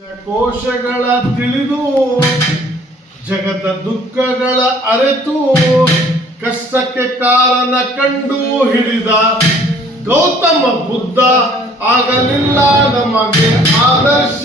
ಕೋಶಗಳ ತಿಳಿದು ಜಗದ ದುಃಖಗಳ ಅರೆತು ಕಷ್ಟಕ್ಕೆ ಕಾರಣ ಕಂಡು ಹಿಡಿದ ಗೌತಮ ಬುದ್ಧ ಆಗಲಿಲ್ಲ ನಮಗೆ ಆದರ್ಶ.